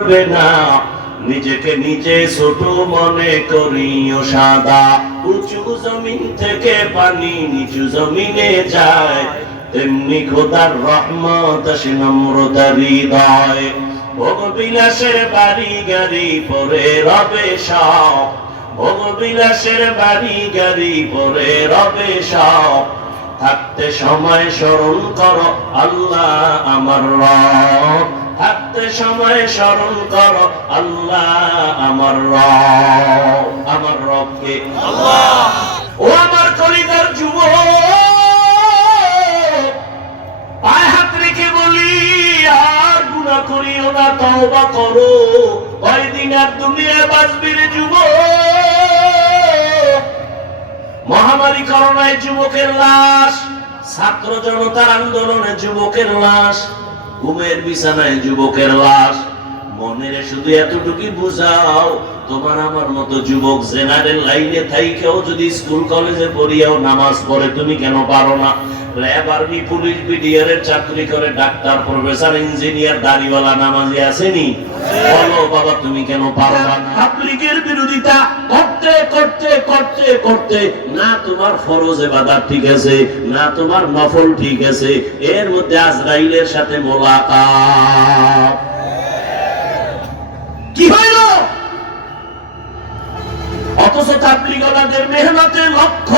করবে না। নিজেকে নিজে ছোট মনে করিও সাদা। উঁচু জমিন থেকে পানি নিচু জমিনে যায়। তেমনি খোদার রহমত আসে নম্রতা হৃদয় ভোগ বিলাসের বাড়ি গাড়ি পরে রবে সব। ভোগ বিলাসের বাড়ি গাড়ি পরে রবে সব। থাকতে সময় স্মরণ করো, আল্লাহ আমার রব। থাকতে সময় স্মরণ করো, আল্লাহ আমার আমার রবকে। ও আমার কলিদার যুব পায়ে হাত রেখে বলি, আর গুণা করিও না করো। কয়দিন আর বাঁচবি রে যুবক। মহামারী করোনায় যুবকের লাশ, ছাত্র জনতার আন্দোলনে যুবকের লাশ। ঘুমের বিছানায় যুবকের লাশ। মনের শুধু এতটুকুই বুঝাও, তোমার আমার মতো যুবক জেনারেল লাইনে থাইকেও যদি স্কুল, কলেজে পড়িয়াও নামাজ পড়ে, তুমি কেন পারো না? ল্যাব, আর্মি, পুলিশ, বিডিআর এর চাকরি করে ডাক্তার, প্রফেসর, ইঞ্জিনিয়ার, দাড়িওয়ালা, নামাজি আসেনি বলো বাবা, তুমি কেন পারো না? বিরোধিতা করতে করতে না তোমার ফরজ এবাদাত ঠিক আছে, না তোমার নফল ঠিক আছে। এর মধ্যে আজরাইলের সাথে মোলাকাত। কি হইল? অথচ মেহনতে লক্ষ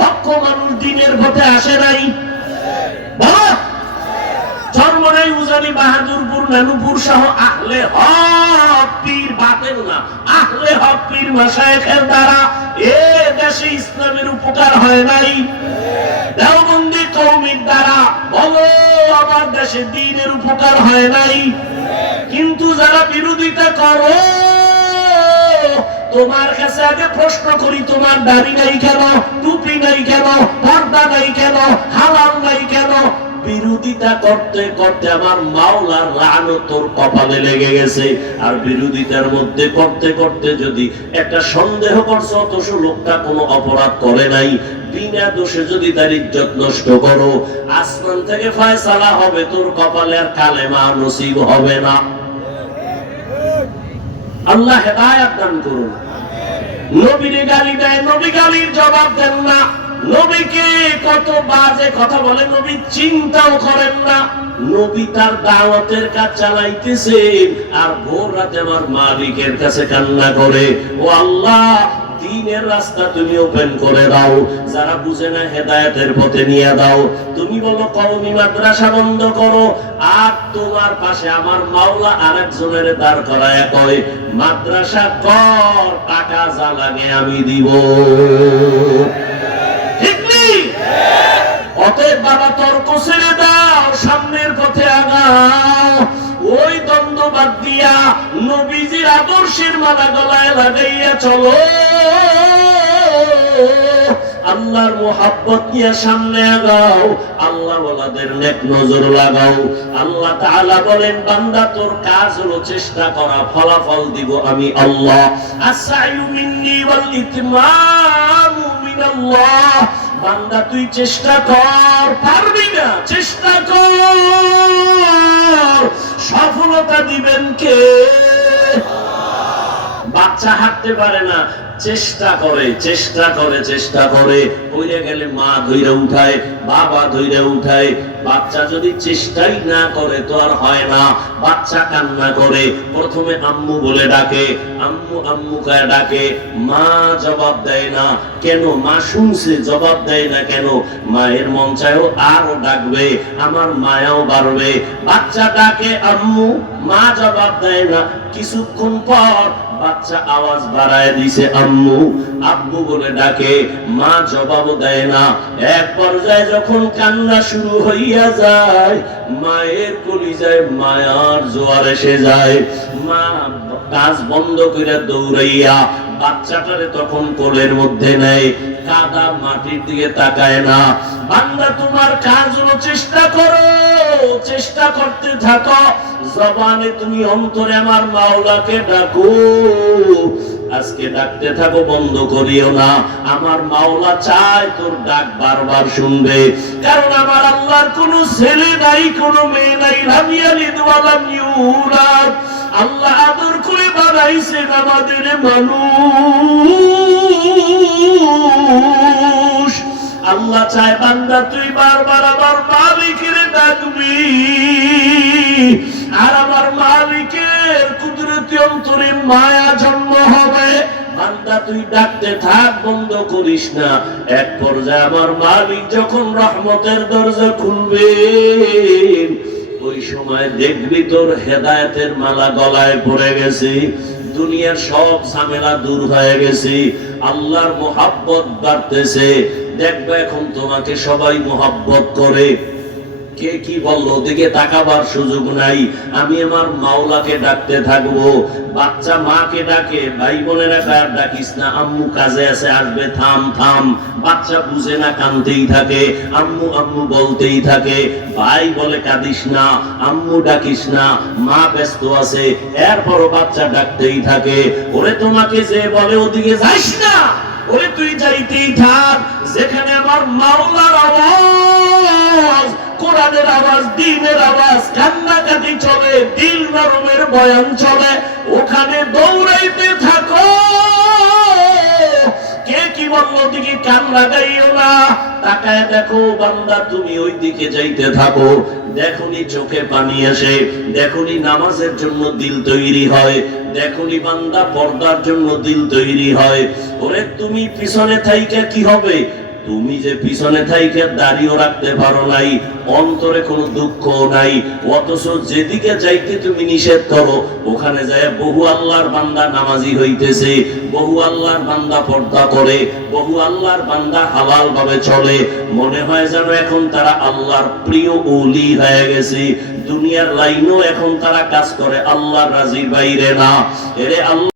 লক্ষ মানুষ দিনের পথে আসে নাই। বলো। চরমনাই উজানি, বাহাদুরপুর, নানুপুর সহ আহলে হক বাতেন না আহলে হক পীর দ্বারা এ দেশে ইসলামের উপকার হয় নাই। দেওবন্দি দ্বারা বলো আমার দেশে দিনের উপকার হয় নাই। কিন্তু যারা বিরোধিতা করো, তোমার কাছে আগে প্রশ্ন করি, তোমার দাড়ি নাই কেন, টুপি নাই কেন, পর্দা নাই কেন, হালাল নাই কেন বিরোধিতা করতে করতে আমার মাওলার লানো তোর কপালে লেগে গেছে। আর বিরোধিতার মধ্যে করতে করতে যদি একটা সন্দেহ করছ, অথচ লোকটা কোনো অপরাধ করে নাই। বিনা দোষে যদি তার ইজ্জত নষ্ট করো, আসমান থেকে ফয়সালা হবে, তোর কপালে আর কালেমা নসিব হবে না। আল্লাহ হেদায়াত দান করুন। নবীরে গালি দেয় নবী গালির জবাব দেন না। নবীকে কত বাজে কথা বলে, নবী চিন্তাও করেন না। নবী তার দাওয়াতের কাজ চালাইতেছেন আর ভোর রাতে আমার মালিকের কাছে কান্না করে। ও আল্লাহ, দিনের রাস্তা তুমি ওপেন করে দাও, যারা বুঝে না হেদায়েতের পথে নিয়ে দাও তুমি বলো, কওমি মাদ্রাসা বন্ধ করো, আর তোমার পাশে আমার মাওলা আরেকজনের দাঁড় করায় কয়, মাদ্রাসা কর, টাকা যা লাগে আমি দিব? অতএব বাবা তর্ক ছেড়ে দাও, সামনের পথে আগাও। ওই দ্বন্দ্ব বাদ দিয়া নবীজির আদর্শের মালা গলায় লাগাইয়া চলো। আল্লাহর মোহাব্বত নিয়ে সামনে আগাও আল্লাহ ওলাদের নেক নজর লাগাও। আল্লাহ তাআলা বলেন, বান্দা, তোর কাজ হলো চেষ্টা করা, ফলাফল দিব আমি আল্লাহ। আসায়ু মিন্নি ওয়াল ইতমামু মিনাল্লাহ। বান্দা, তুই চেষ্টা কর। পারবি না, চেষ্টা কর। সফলতা দিবেন কে? বাচ্চা হাঁটতে পারে না, চেষ্টা করে চেষ্টা করে চেষ্টা করে। ওইরা গেলে মা ধইরা উঠায়, বাবা ধৈরে উঠায় বাচ্চা যদি চেষ্টাই না করে, তো আর হয় না। বাচ্চা কান্না করে, প্রথমে আম্মু বলে ডাকে, আম্মু আম্মু কায় ডাকে, মা জবাব দেয় না। কেন? মা শুনছে, জবাব দেয় না কেন? মায়ের মন চায়ও আরও ডাকবে, আমার মায়াও বাড়বে। বাচ্চা ডাকে, আম্মু মা জবাব দেয় না। কিছুক্ষণ পর বাচ্চা আওয়াজ বাড়ায় দিছে, আম্মু আব্বু বলে ডাকে, মা জবাব দেয় না। এক পর্যায়ে যখন কান্না শুরু হইয়া যায়, মায়ের কলিজায় মায়ার জোয়ার এসে যায়। মা কাজ বন্ধ করে দৌড়াইয়া বাচ্চাটারে তখন কোলের মধ্যে নেয়, কাদা মাটির দিকে তাকায় না। বান্দা, তোমার কাজ চেষ্টা করো। চেষ্টা করতে থাকো। জবানে তুমি অন্তরে আমার মাওলাকে ডাকো। আজকে ডাকতে থাকো, বন্ধ করিও না। আমার মাওলা চায় তোর ডাক বারবার শুনবে। কারণ আমার আল্লাহর কোনো ছেলে নাই, কোনো মেয়ে নাই। লামিয়ালি দোয়ালাম ইউরা পাইছেন আমাদের মানুষ। আল্লাহ চায় বান্দা তুই বারবার আমার মালিকের আর আমার মালিকের কুদরতি অন্তরে মায়া জন্ম হবে। তুই ডাকতে থাক, বন্ধ করিস না। এক পর্যায়ে আমার মালিক যখন রহমতের দরজা খুলবে, ওই সময় দেখবি তোর হেদায়েতের মালা গলায় পড়ে গেছে। দুনিয়ার সব ঝামেলা দূর হয়ে গেছে। আল্লাহর মোহাব্বত বাড়তেছে। দেখবে এখন তোমাকে সবাই মোহাব্বত করে। কে কি বলল? ওদিকে তাকাবার সুযোগ নাই। আমি আমার মাওলাকে ডাকতে থাকব। বাচ্চা মাকে ডাকে, ভাই বোনেরা কার ডাকিস না? আম্মু কাজে আছে, আসবে, থাম থাম। বাচ্চা বুঝে না, কানতেই থাকে। আম্মু আম্মু বলতেই থাকে, ভাই বলে কাঁদিস না, আম্মু ডাকিস না, মা ব্যস্ত আছে। এরপরও বাচ্চা ডাকতেই থাকে, ওরে তোমাকে যে বলে ওদিকে যাইস না, ওরে তুই যাইতেই থাক। যেখানে আমার মাওলার আওয়াজ কোরআনের আওয়াজ, দিনের আওয়াজ, কান্নাকাটি চলে, দিল নরমের বয়ান চলে। ওখানে দৌড়াইতে থাকো। চোখে পানি আসে, দেখুনি নামাজের জন্য তৈরি হয় বান্দা পর্দার জন্য দিল তৈরি হয়। ওরে, তুমি পিছনে থাইকা কি হবে? তুমি যে পিছনে থাইকে দাঁড়িয়েও রাখতে পারো নাই, অন্তরে কোনো দুঃখ নাই, অথচ যেদিকে যাইতে তুমি নিষেধ করো, ওখানে যায় বহু আল্লাহর বান্দা নামাজি হইতেছে, বহু আল্লাহর বান্দা পর্দা করে, বহু আল্লাহর বান্দা হালাল ভাবে চলে। মনে হয় যেন এখন তারা আল্লাহর প্রিয় ওলি হয়ে গেছে। দুনিয়ার লাইনও এখন তারা কাজ করে, আল্লাহর রাজির বাইরে না। এরে আল্লাহ